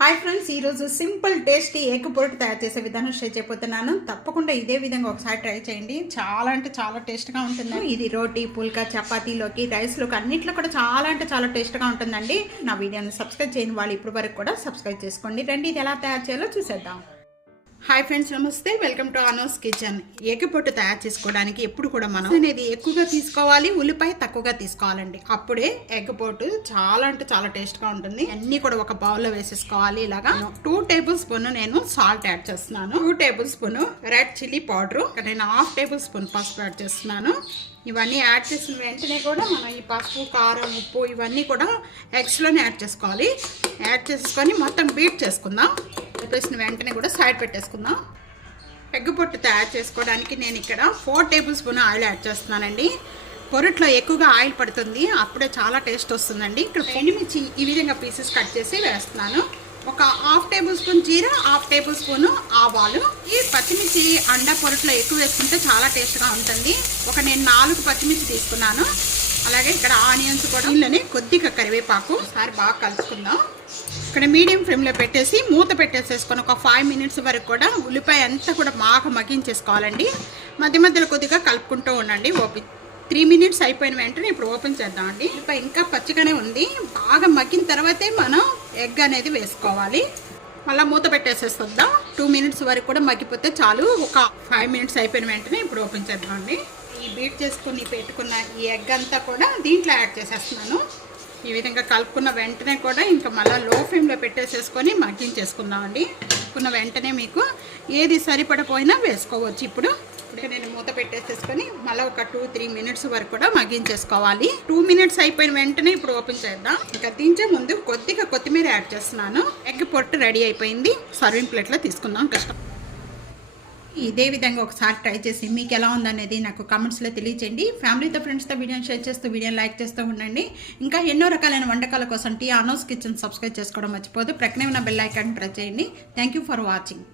Hi friends, ఈరోజు simple tasty egg పొరుటు తయారు చేసే విధానం షేర్ చేయబోతున్నాను. తప్పకుండా ఇదే విధంగా ఒకసారి ట్రై చేయండి. చాలా అంటే చాలా టేస్ట్గా ఉంటుంది. ఇది రోటీ, పుల్కా, చపాతీలోకి, రైస్లోకి అన్నింటిలో కూడా చాలా అంటే చాలా టేస్ట్గా ఉంటుందండి. నా వీడియోని సబ్స్క్రైబ్ చేయని వాళ్ళు ఇప్పటి వరకు కూడా సబ్స్క్రైబ్ చేసుకోండి. రండి, ఇది ఎలా తయారు చేయాలో చూసేద్దాం. హాయ్ ఫ్రెండ్స్, నమస్తే. Welcome to Anu's kitchen. Egg పొట్టు తయారు చేసుకోవడానికి ఎప్పుడు కూడా మనం అనేది ఎక్కువగా తీసుకోవాలి, ఉల్లిపాయ తక్కువగా తీసుకోవాలండి. అప్పుడే ఎగ్ పొట్టు చాలా అంటే చాలా టేస్ట్గా ఉంటుంది. అన్నీ కూడా ఒక బౌల్లో వేసేసుకోవాలి. ఇలాగా 2 టేబుల్ స్పూన్ నేను సాల్ట్ యాడ్ చేస్తున్నాను. 2 table spoon red chilli powder, నేను 1/2 టేబుల్ స్పూన్ పసుపు యాడ్ చేస్తున్నాను. ఇవన్నీ యాడ్ చేసిన వెంటనే కూడా మనం ఈ పసుపు, కారం, ఉప్పు ఇవన్నీ కూడా ఎగ్స్లోనే యాడ్ చేసుకోవాలి. యాడ్ చేసుకొని మొత్తం బీట్ చేసుకుందాం. వేసిన వెంటనే కూడా సైడ్ పెట్టేసుకుందాం. ఎగ్ పొట్టు తయారు చేసుకోవడానికి నేను ఇక్కడ 4 టేబుల్ స్పూన్ ఆయిల్ యాడ్ చేస్తున్నానండి. పొరుట్లో ఎక్కువగా ఆయిల్ పడుతుంది, అప్పుడే చాలా టేస్ట్ వస్తుందండి. ఇక్కడ ఎండుమిర్చి ఈ విధంగా పీసెస్ కట్ చేసి వేస్తున్నాను. ఒక 1/2 టేబుల్ స్పూన్ జీరా, 1/2 టేబుల్ స్పూన్ ఆవాలు. ఈ పచ్చిమిర్చి అండా పొరుట్లో ఎక్కువ వేసుకుంటే చాలా టేస్ట్గా ఉంటుంది. నేను 4 పచ్చిమిర్చి తీసుకున్నాను. అలాగే ఇక్కడ ఆనియన్స్ కూడా, ఇందులోనే కొద్దిగా కరివేపాకు. ఒకసారి బాగా కలుసుకుందాం. ఇక్కడ మీడియం ఫ్లేమ్లో పెట్టేసి మూత పెట్టేసేసుకొని ఒక 5 మినిట్స్ వరకు కూడా ఉల్లిపాయ అంతా కూడా బాగా మగ్గించేసుకోవాలండి. మధ్య మధ్యలో కొద్దిగా కలుపుకుంటూ ఉండండి. 3 మినిట్స్ అయిపోయిన వెంటనే ఇప్పుడు ఓపెన్ చేద్దామండి. ఉల్లిపాయ ఇంకా పచ్చిగానే ఉంది. బాగా మగ్గిన తర్వాతే మనం ఎగ్ అనేది వేసుకోవాలి. మళ్ళీ మూత పెట్టేసేస్తుందాం. 2 మినిట్స్ వరకు కూడా మగ్గిపోతే చాలు. ఒక 5 మినిట్స్ అయిపోయిన వెంటనే ఇప్పుడు ఓపెన్ చేద్దామండి. ఈ బీట్ చేసుకుని పెట్టుకున్న ఈ ఎగ్ అంతా కూడా దీంట్లో యాడ్ చేసేస్తున్నాను. ఈ విధంగా కలుపుకున్న వెంటనే కూడా ఇంకా మళ్ళీ లో ఫ్లేమ్లో పెట్టేసేసుకొని మగ్గించేసుకుందామండి. కలుపుకున్న వెంటనే మీకు ఏది సరిపడిపోయినా వేసుకోవచ్చు. ఇప్పుడు నేను మూత పెట్టేసేసుకొని మళ్ళీ ఒక 2-3 మినిట్స్ వరకు కూడా మగ్గించేసుకోవాలి. 2 మినిట్స్ అయిపోయిన వెంటనే ఇప్పుడు ఓపెన్ చేద్దాం. ఇంకా దించే ముందు కొద్దిగా కొత్తిమీర యాడ్ చేస్తున్నాను. ఎగ్ పొట్టు రెడీ అయిపోయింది. సర్వింగ్ ప్లేట్లో తీసుకుందాం. కష్టం ఇదే విధంగా ఒకసారి ట్రై చేసి మీకు ఎలా ఉందనేది నాకు కామెంట్స్లో తెలియచేయండి. ఫ్యామిలీతో, ఫ్రెండ్స్తో వీడియోని షేర్ చేస్తూ వీడియోని లైక్ చేస్తూ ఉండండి. ఇంకా ఎన్నో రకాలైన వంటకాల కోసం టీ.ANU'S కిచెన్ సబ్స్క్రైబ్ చేసుకోవడం మర్చిపోదు. ప్రక్కనే ఉన్న బెల్ ఐకాన్ ప్రెస్ చేయండి. Thank you for watching.